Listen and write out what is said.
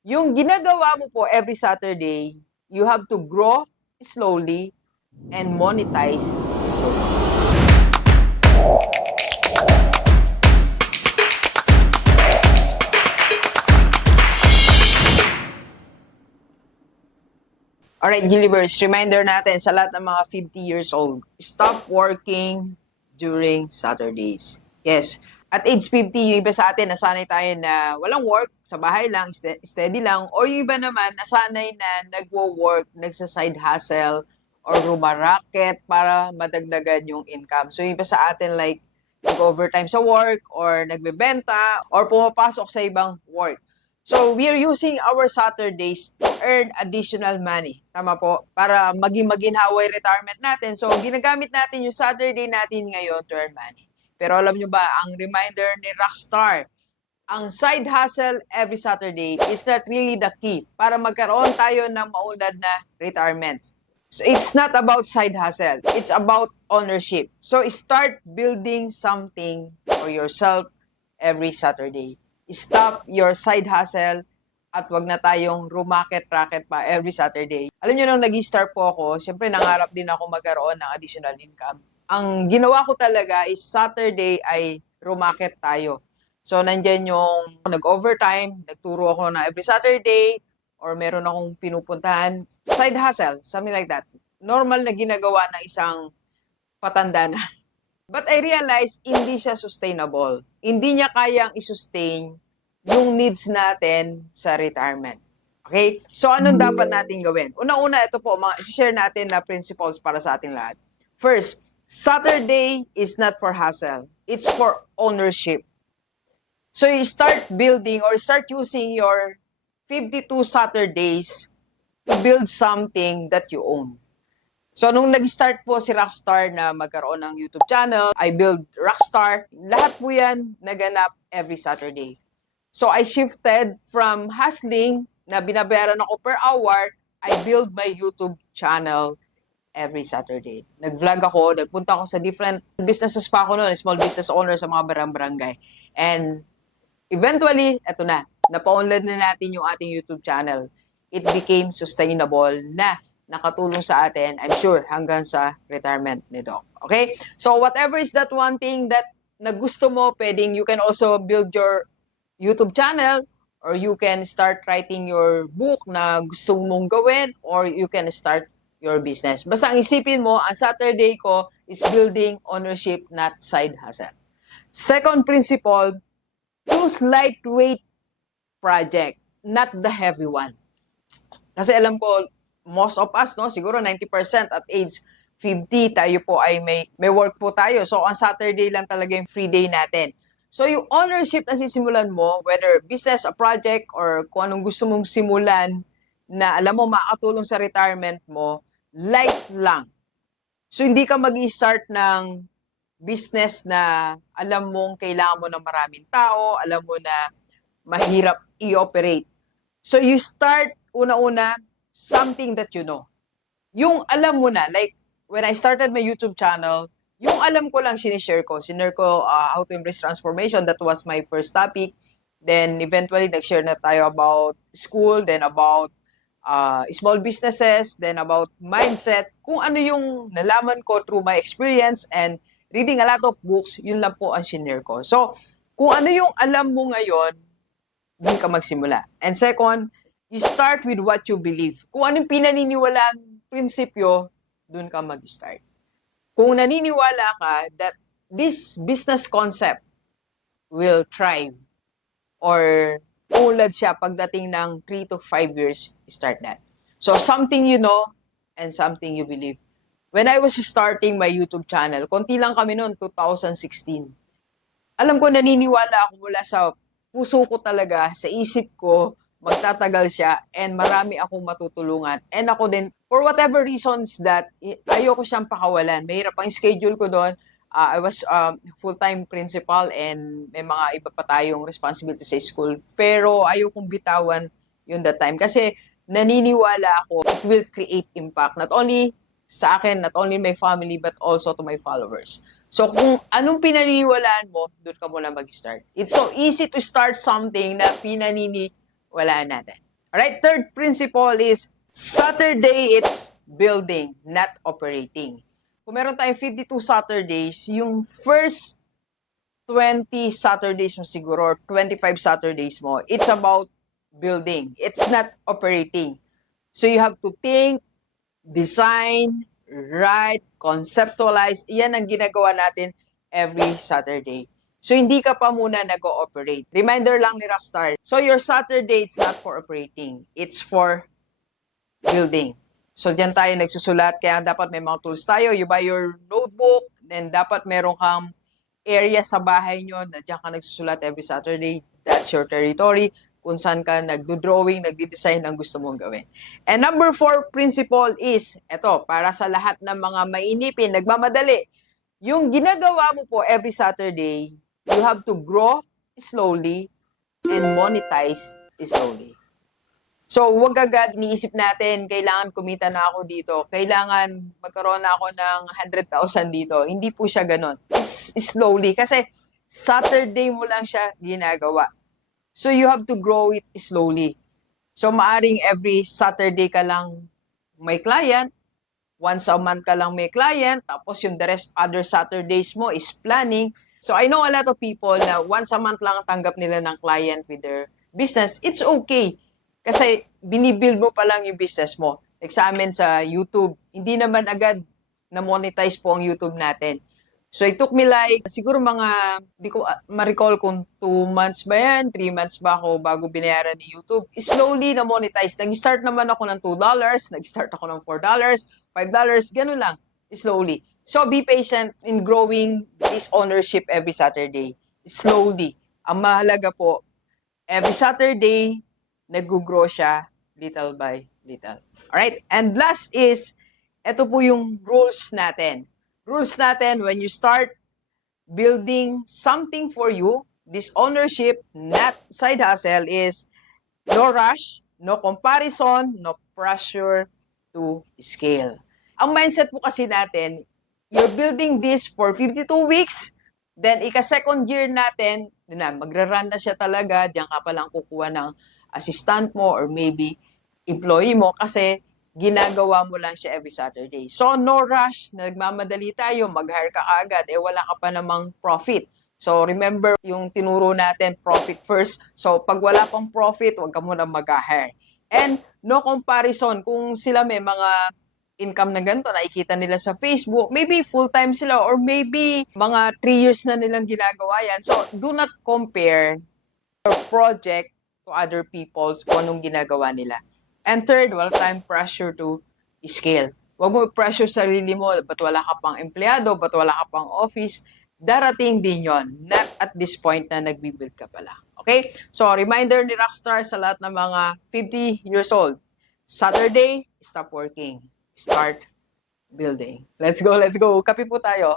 Yung ginagawa mo po every Saturday, you have to grow slowly and monetize slowly. Alright, Gilivers, reminder natin sa lahat ng mga 50 years old, stop working during Saturdays. Yes, at age 50, yung iba sa atin, nasanay tayo na walang work, sa bahay lang, steady lang, or yung iba naman, nasanay na nagwo-work, nagsa-side hustle, or rumaraket para madagdagan yung income. So yung iba sa atin, like, nag-overtime sa work, or nagbebenta, or pumapasok sa ibang work. So, we are using our Saturdays to earn additional money. Tama po? Para maging maginhawa yung retirement natin. So, ginagamit natin yung Saturday natin ngayon to earn money. Pero alam nyo ba, ang reminder ni Rockstar, ang side hustle every Saturday is not really the key para magkaroon tayo ng maunlad na retirement. So, it's not about side hustle. It's about ownership. So, start building something for yourself every Saturday. Stop your side hustle at wag na tayong rumakit-raket pa every Saturday. Alam niyo, nung nag-start po ako, syempre nangarap din ako magkaroon ng additional income. Ang ginawa ko talaga is Saturday ay rumakit tayo. So, nandyan yung nag-overtime, nagturo ako na every Saturday, or meron akong pinupuntahan, side hustle, something like that. Normal na ginagawa ng isang patanda na. But I realized, hindi siya sustainable. Hindi niya kayang i-sustain yung needs natin sa retirement. Okay? So, anong dapat natin gawin? Una-una, ito po, share natin na principles para sa ating lahat. First, Saturday is not for hustle. It's for ownership. So, you start building or start using your 52 Saturdays to build something that you own. So, nung nag-start po si Rockstar na magkaroon ng YouTube channel, I build Rockstar. Lahat po yan naganap every Saturday. So, I shifted from hustling na binabayaran ako per hour, I build my YouTube channel every Saturday. Nag-vlog ako, nagpunta ako sa different businesses pa ako noon, small business owners sa mga barangay. And eventually, eto na, napaunlad na natin yung ating YouTube channel. It became sustainable na nakatulong sa atin, I'm sure, hanggang sa retirement ni Doc. Okay? So, whatever is that one thing that na gusto mo, pwedeng you can also build your YouTube channel, or you can start writing your book na gusto mong gawin, or you can start your business. Basta ang isipin mo, ang Saturday ko is building ownership, not side hustle. Second principle, choose lightweight project, not the heavy one. Kasi alam ko, most of us, no, siguro 90% at age 50, tayo po ay may work po tayo. So, on Saturday lang talaga yung free day natin. So, yung ownership na sisimulan mo, whether business, a project, or kung anong gusto mong simulan na alam mo makatulong sa retirement mo, light lang. So, hindi ka mag-i-start ng business na alam mong kailangan mo ng maraming tao, alam mo na mahirap i-operate. So, you start, una-una, something that you know. Yung alam mo na, like, when I started my YouTube channel, yung alam ko lang sinishare ko. Sinare ko how to embrace transformation. That was my first topic. Then, eventually, nag-share na tayo about school, then about small businesses, then about mindset. Kung ano yung nalaman ko through my experience and reading a lot of books, yun lang po ang sinare ko. So, kung ano yung alam mo ngayon, doon ka magsimula. And second, you start with what you believe. Kung anong pinaniniwalaan prinsipyo, doon ka mag-start. Kung naniniwala ka that this business concept will thrive or ulad siya pagdating ng 3 to 5 years, start that. So, something you know and something you believe. When I was starting my YouTube channel, konti lang kami noon, 2016. Alam ko, naniniwala ako mula sa puso ko talaga, sa isip ko, magtatagal siya and marami akong matutulungan. And ako din, for whatever reasons that ayoko siyang pakawalan. Mahirap ang schedule ko doon. I was full-time principal and may mga iba pa tayong responsibility sa school. Pero ayokong bitawan yun that time. Kasi naniniwala ako it will create impact. Not only sa akin, not only my family, but also to my followers. So kung anong pinaniniwalaan mo, doon ka muna mag-start. It's so easy to start something na pinaniniwalaan natin. Alright, third principle is Saturday it's building, not operating. Kung meron tayong 52 Saturdays, yung first 20 Saturdays mo siguro, or 25 Saturdays mo, it's about building. It's not operating. So you have to think, design, write, conceptualize. Yan ang ginagawa natin every Saturday. So hindi ka pa muna nag-ooperate. Reminder lang ni Rockstar. So your Saturday is not for operating. It's for building. So diyan tayo nagsusulat. Kaya dapat may mga tools tayo. You buy your notebook. Then dapat meron kang area sa bahay nyo na diyan ka nagsusulat every Saturday. That's your territory. Kung saan ka nagdo-drawing, nagdi-design ang gusto mong gawin. And number 4 principle is, eto, para sa lahat ng mga mainipin, nagmamadali. Yung ginagawa mo po every Saturday, you have to grow slowly and monetize slowly. So, wag agad iniisip natin, kailangan kumita na ako dito, kailangan magkaroon na ako ng 100,000 dito. Hindi po siya ganon. It's slowly. Kasi Saturday mo lang siya ginagawa. So, you have to grow it slowly. So, maaring every Saturday ka lang may client, once a month ka lang may client, tapos yung the rest other Saturdays mo is planning. So, I know a lot of people na once a month lang tanggap nila ng client with their business. It's okay. Kasi binibuild mo pa lang yung business mo. Like sa amin sa YouTube, hindi naman agad na-monetize po ang YouTube natin. So, it took me like, siguro mga, di ko ma-recall kung 2 months ba yan, 3 months ba ako bago binayaran ni YouTube. Slowly na-monetize. Nag-start naman ako ng $2, nag-start ako ng $4, $5, ganun lang, slowly. So, be patient in growing this ownership every Saturday. Slowly. Ang mahalaga po, every Saturday, nag-grow siya little by little. Alright? And last is, ito po yung rules natin. Rules natin, when you start building something for you, this ownership, not side hustle, is no rush, no comparison, no pressure to scale. Ang mindset po kasi natin, you're building this for 52 weeks, then ika-second year natin, magra-run na siya talaga, diyan ka palang kukuha ng assistant mo or maybe employee mo kasi ginagawa mo lang siya every Saturday. So, no rush, nagmamadali tayo, mag-hire ka agad, wala ka pa namang profit. So, remember yung tinuro natin, profit first. So, pag wala pang profit, huwag ka muna mag-hire. And no comparison, kung sila may mga income na ganito, nakikita nila sa Facebook, maybe full-time sila or maybe mga 3 years na nilang ginagawa yan. So, do not compare your project to other people's kung anong ginagawa nila. And third, wala tayong pressure to scale. Huwag mo pressure sarili mo, ba't wala ka pang empleyado, ba't wala ka pang office. Darating din yon, not at this point na nagbibuild ka pala. Okay? So, reminder ni Rockstar sa lahat ng mga 50 years old. Saturday, stop working. Start building. Let's go, let's go. Kape po tayo.